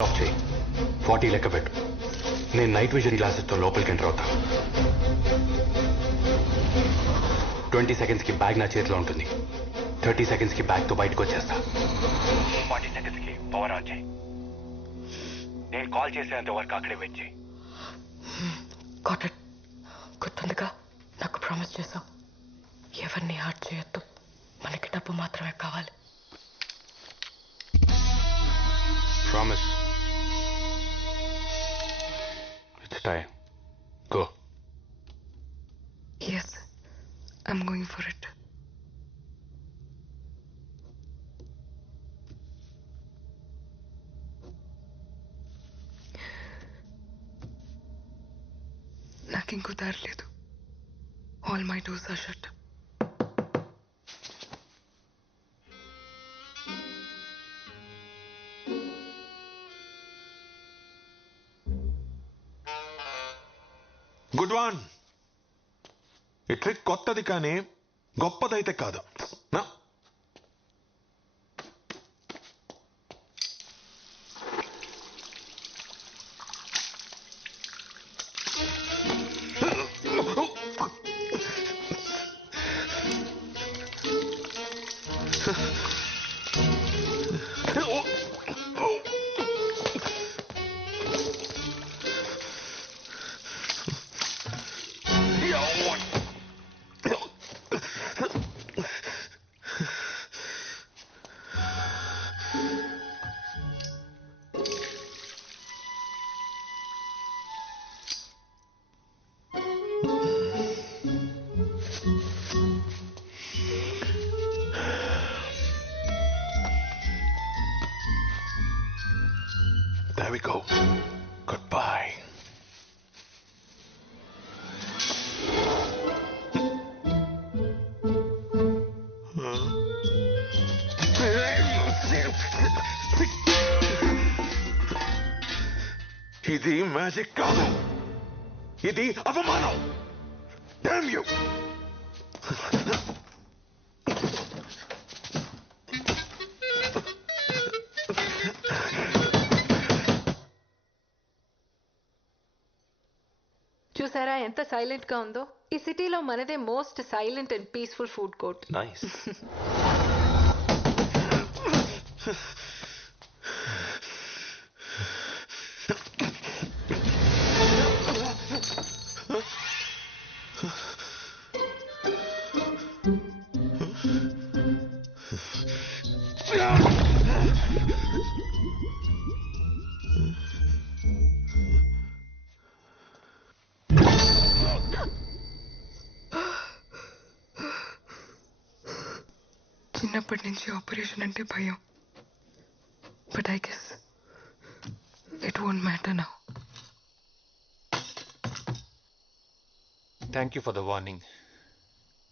Of చేయి 40 లెక్క పెట్టు నేను నైట్ విజన్ గ్లాసెస్తో లోపలికి ఎంటర్ అవుతా 20 సెకండ్స్కి బ్యాగ్ నా చేతిలో ఉంటుంది 30 సెకండ్స్కి బ్యాగ్తో బయటకు వచ్చేస్తా 40 సెకండ్స్కి పవర్ ఆన్ చేయి నేను కాల్ చేసేంత వరకు అక్కడే వెయిట్ చేయి గుర్తుందిగా నాకు ప్రామిస్ చేశావు ఎవరిని హార్ట్ చేయొద్దు మనకి డబ్బు మాత్రమే కావాలి promise it's time go yes I'm going for it నాకు ఇంకో దారి లేదు all my doors are shut good one ఈ ట్రిక్ కొత్తది కానీ గొప్పదైతే కాదు నా There we go. Goodbye. ఇది మ్యాజిక్ కాదు ఇది అవమానం డామ్ యూ చూసారా ఎంత సైలెంట్ గా ఉందో ఈ సిటీలో మనదే most silent and peaceful food court nice చిన్నప్పటి నుంచి ఆపరేషన్ అంటే భయం but I guess it won't matter now thank you for the warning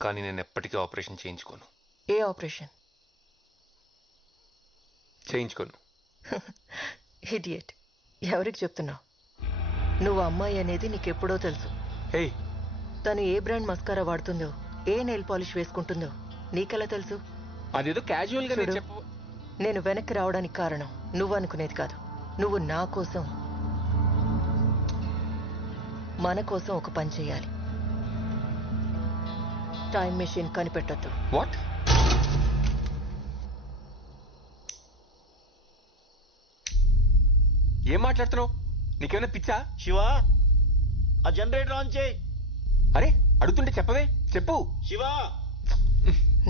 కానీ నేను ఎప్పటికీ ఆపరేషన్ చేయించుకోను ఏ ఆపరేషన్ చేయించుకోను ఇడియట్ ఎవరికి చెప్తున్నావు నువ్వు అమ్మాయి అనేది నీకెప్పుడో తెలుసు హే తను ఏ బ్రాండ్ మస్కారా వాడుతుందో ఏ నెయిల్ పాలిష్ వేసుకుంటుందో నీకెలా తెలుసు అదేదో క్యాజువల్ గా చూడు, చెప్పు నేను వెనక్కి రావడానికి కారణం నువ్వు అనుకునేది కాదు నువ్వు నా కోసం మన కోసం ఒక పని చేయాలి టైం మెషిన్ కనిపెట్టద్దు వాట్ ఏం మాట్లాడుతున్నావు నీకేమైనా పిచ్చా శివ ఆ జనరేటర్ ఆన్ చేయి అరే అడుగుతుంటే చెప్పవే చెప్పు శివ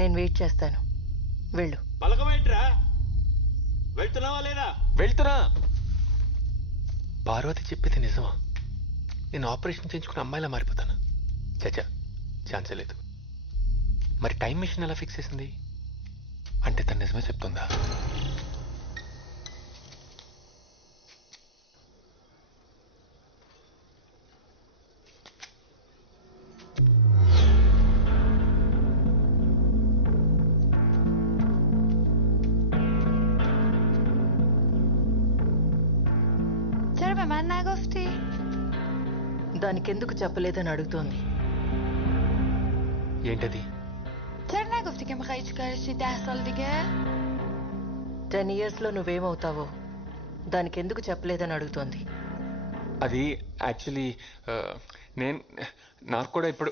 నేను వెయిట్ చేస్తాను వెళ్ళు పలకమేంట్రా వెళ్తున్నావా లేదా వెళ్తున్నా పార్వతి చెప్పేది నిజమా నేను ఆపరేషన్ చేయించుకున్న అమ్మాయిలా మారిపోతాను చచ్చా ఛాన్సే లేదు మరి టైం మిషన్ ఎలా ఫిక్స్ చేసింది అంటే తను నిజమే చెప్తుందా దానికెందుకు చెప్పలేదని అడుగుతోంది ఏంటది چرا نگفتی که میخوای چیکارشی 10 سال دیگه؟ 10 years లో నువ్వేమవుతావో దానికి ఎందుకు చెప్పలేదని అడుగుతోంది. అది యాక్చువల్లీ నాకు కూడా ఇప్పుడు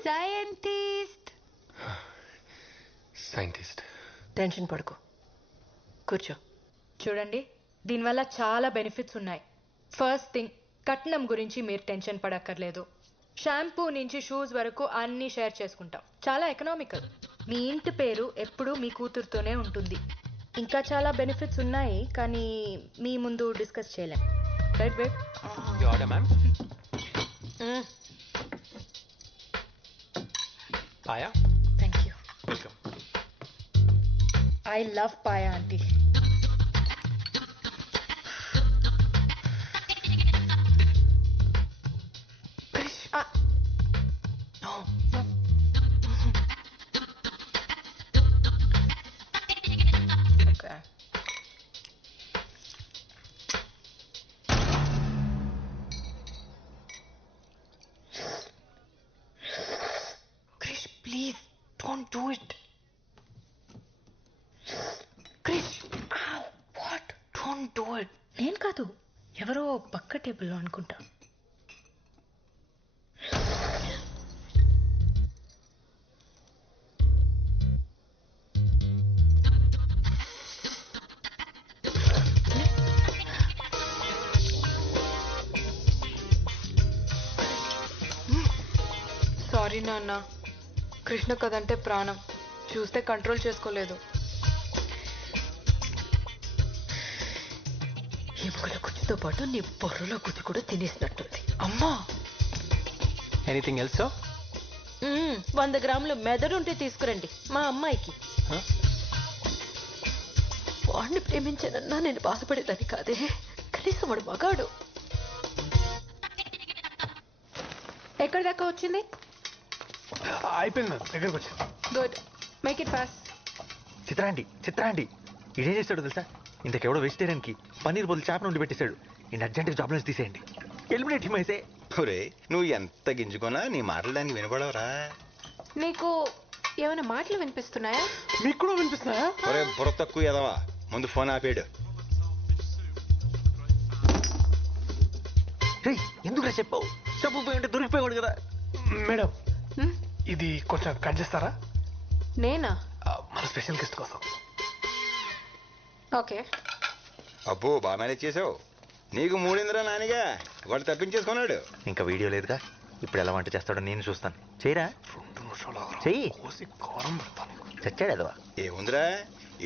సైంటిస్ట్. టెన్షన్ పడుకో, కూర్చో. చూడండి, దీనివల్ల చాలా బెనిఫిట్స్ ఉన్నాయి. ఫస్ట్ థింగ్, కట్నం గురించి మీరు టెన్షన్ పడక్కర్లేదు. షాంపూ నుంచి షూస్ వరకు అన్నీ షేర్ చేసుకుంటాం. చాలా ఎకనామికల్. మీ ఇంటి పేరు ఎప్పుడూ మీ కూతురుతోనే ఉంటుంది. ఇంకా చాలా బెనిఫిట్స్ ఉన్నాయి, కానీ మీ ముందు డిస్కస్ చేయలేం. Right babe? Order ma'am. Paya. Thank you. Welcome. I love paya aunty. Krish, please, don't do it. Krish, ow, what? Don't do it. నేను కాదు, ఎవరో పక్క టేబుల్లో అనుకుంటా. సారీ నాన్న, కృష్ణ కదంటే ప్రాణం. చూస్తే కంట్రోల్ చేసుకోలేదు. ఎముకల గుజ్జుతో పాటు నీ బొర్రలో గుజ్జు కూడా తినేసినట్టుంది. అమ్మా, ఎనీథింగ్ ఎల్స్? 100 గ్రాములు మెదడుంటే తీసుకురండి మా అమ్మాయికి. వాడిని ప్రేమించానన్నా నేను బాధపడేదాన్ని కాదే. కనీసం వాడు మగాడు. ఎక్కడి దాకా వచ్చింది? అయిపోయింది మేడం, దగ్గరకు వచ్చింది. Good, make it fast. చిత్రాంటి ఇదేం చేస్తాడు తెలుసా? ఇంతకెవడో వెజిటేరియన్ కి పన్నీర్ బదులు చేప నుండి పెట్టేశాడు. నేను అర్జెంట్ జాబ్ నుంచి తీసేయండి. ఎలిమినేట్ హిమ్ అయితే. ఒరే, నువ్వు ఎంత గింజుకున్నా నీ మాటలు దానికి వినపడవరా? నీకు ఏమైనా మాటలు వినిపిస్తున్నాయా? మీకు కూడా వినిపిస్తున్నాయా? ఒరే బుర్ర తక్కువ ఎదవా, ముందు ఫోన్ ఆపేడు. ఎందుకు చెప్పావు? చెప్పపోయి ఉంటే దొరికిపోయాడు కదా. మేడం, ఇది కొంచెం కట్ చేస్తారా? నేనా? మన స్పెషల్ గెస్ట్ కోసం. ఓకే. అబ్బో, బాగా మేనేజ్ చేసావు. నీకు మూడిందిరా నానిగా, వాడు తప్పించేసుకున్నాడు. ఇంకా వీడియో లేదుగా, ఇప్పుడు ఎలా వంట చేస్తాడో నేను చూస్తాను. చేయరా? 2 నిమిషాలు చెయ్యి. కోసి కారం పెడతాను. చచ్చాడు ఎదవా. ఏముందిరా,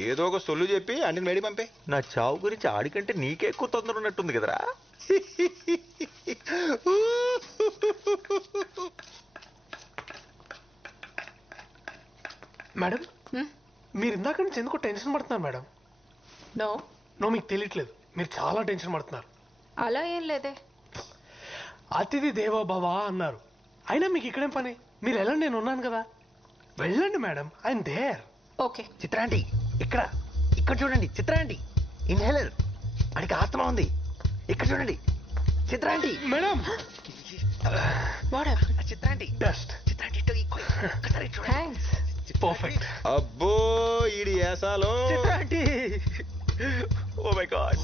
ఏదో ఒక సొల్లు చెప్పి అంటే మేడి పంపే. నా చావు గురించి ఆడికంటే నీకే ఎక్కువ తొందర ఉన్నట్టుంది కదరా. మేడం, మీరు ఇందాక నుంచి ఎందుకో టెన్షన్ పడుతున్నారు మేడం. నో, మీకు తెలియట్లేదు, మీరు చాలా టెన్షన్ పడుతున్నారు. అలా ఏం లేదే. అతిథి దేవో భవ అన్నారు. అయినా మీకు ఇక్కడేం పని? మీరు వెళ్ళండి, నేను ఉన్నాను కదా. వెళ్ళండి మేడం, ఐఎమ్ దేర్. ఓకే. చిత్రాంటి, ఇక్కడ చూడండి. చిత్రాంటి, ఇన్హేలర్. అడికి ఆస్తమా ఉంది. ఇక్కడ చూడండి చిత్రాంటి. Madam, చిత్రాంటి, dust. చిత్రాంటి ఒక్కసారి చూడండి. థ్యాంక్స్. పర్ఫెక్ట్. అబ్బో, ఈడి ఏసాలో. చిత్రాంటి, ఓ మై గాడ్.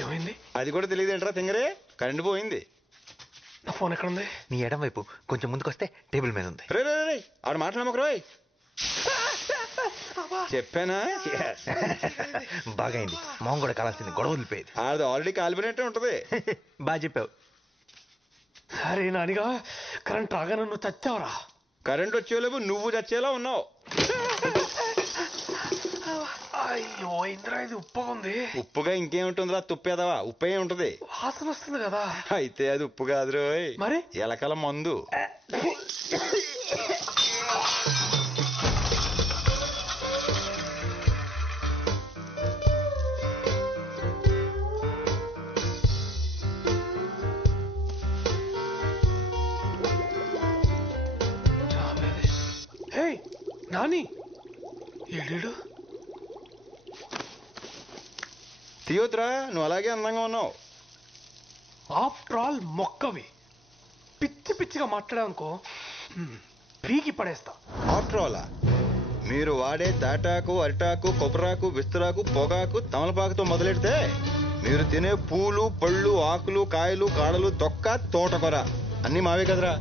ఏమైంది? అది కూడా తెలియదేంట్రా తింగరే, కరెంట్ పోయింది. నా ఫోన్ ఎక్కడ ఉంది? నీ ఎడం వైపు కొంచెం ముందుకు వస్తే టేబుల్ మీద ఉంది. రే ఆడు మాట్లాడమకరోయ్. చెప్పానా? బాగైంది. మొహం కూడా కాలాల్సింది, గొడవ వదిలిపోయేది. అది ఆల్రెడీ కాలిపోయినట్టే ఉంటది. బాగా చెప్పావు. సరే నానిగా, కరెంట్ రాగానే నువ్వు చచ్చావురా. కరెంట్ వచ్చేలేవు, నువ్వు చచ్చేలా ఉన్నావు. అయ్యో ఇంద్రా, ఇది ఉప్పుగా ఉంది. ఉప్పుగా ఇంకేముంటుందిరా, తుప్పేదవా? ఉప్పే ఉంటది. వాసన వస్తుంది కదా. అయితే అది ఉప్పు కాదు రోయ్, మరి ఎలకల మందు. హే నాని, ఏడు తీయొద్దురా, నువ్వు అలాగే అందంగా ఉన్నావు. ఆఫ్టర్ ఆల్ మొక్కవి. పిచ్చిగా మాట్లాడావనుకో, పీకి పడేస్తా. ఆఫ్టర్ ఆల్ మీరు వాడే తాటాకు అరిటాకు కొబ్బరాకు విస్తరాకు పొగాకు తమలపాకుతో మొదలెడితే మీరు తినే పూలు పళ్ళు ఆకులు కాయలు కాడలు తొక్క తోటకొర అన్నీ మావే కదరా.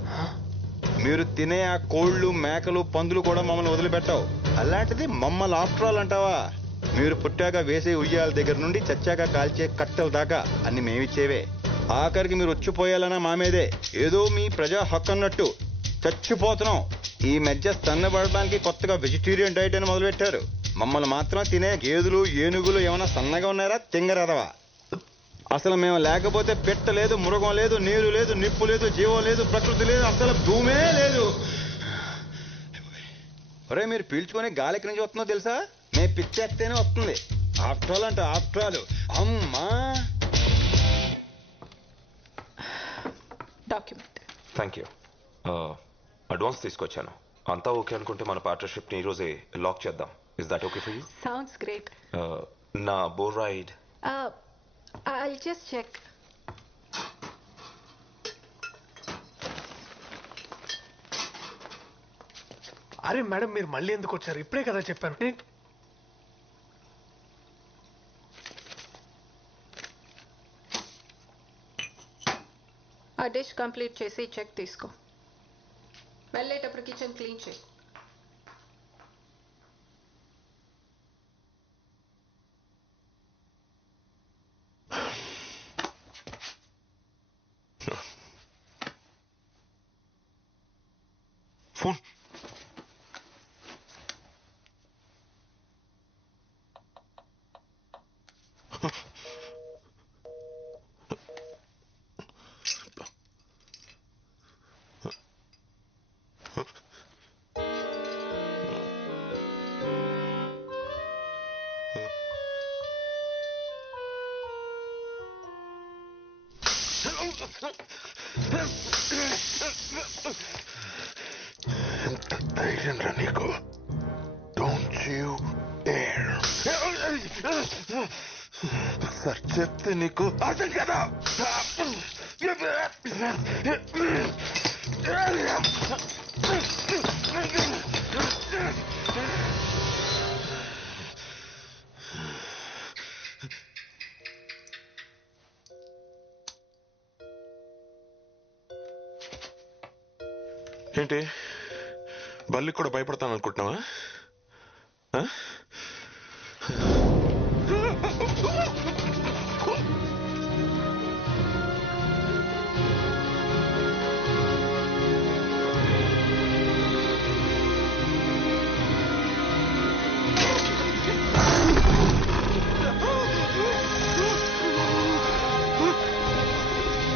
మీరు తినే ఆ కోళ్ళు మేకలు పందులు కూడా మమ్మల్ని వదిలిపెట్టావు. అలాంటిది మమ్మల్ని ఆఫ్టర్ ఆల్ అంటావా? మీరు పుట్టాక వేసే ఉయ్యాల దగ్గర నుండి చచ్చాక కాల్చే కట్టెల దాకా అన్ని మేమిచ్చేవే. ఆఖరికి మీరు వచ్చిపోయాలన్నా మామేదే. ఏదో మీ ప్రజా హక్కు అన్నట్టు చచ్చిపోతున్నాం. ఈ మధ్య సన్నబడడానికి కొత్తగా వెజిటేరియన్ డైట్ అని మొదలుపెట్టారు. మమ్మల్ని మాత్రం తినే గేదెలు ఏనుగులు ఏమైనా సన్నగా ఉన్నారా? తింగరాదవా. అసలు మేము లేకపోతే పెట్ట లేదు, మృగం లేదు, నీరు లేదు, నిప్పు లేదు, జీవం లేదు, ప్రకృతి లేదు, అసలు భూమే లేదు. ఒరే మీరు పీల్చుకునే గాలి ఎక్కడి నుంచి వస్తుందో తెలుసా? మేము పిచ్చేస్తేనే వస్తుంది. ఆఫ్టర్ ఆల్ అంటే ఆఫ్టర్ ఆల్. అమ్మా డాక్యుమెంట్. Thank you. అడ్వాన్స్ తీసుకొచ్చాను. అంతా ఓకే అనుకుంటే మన పార్ట్నర్షిప్ని ఈ రోజే లాక్ చేద్దాం. Is that okay for you? Sounds great. నా బోర్ రైడ్. I'll just check. అరే మేడం మీరు మళ్ళీ ఎందుకు వచ్చారు? ఇప్పుడే కదా చెప్పాను. ఆ డిష్ కంప్లీట్ చేసి చెక్ తీసుకో. వెళ్ళేటప్పుడు కిచెన్ క్లీన్ చేయి. ఫోన్. ఎంత ధైర్యం రా నీకు? Don't you dare. సార్ చెప్తే నీకు అర్థం కదా. ఏంటి బల్లి కూడా భయపడతాను అనుకుంటున్నావా?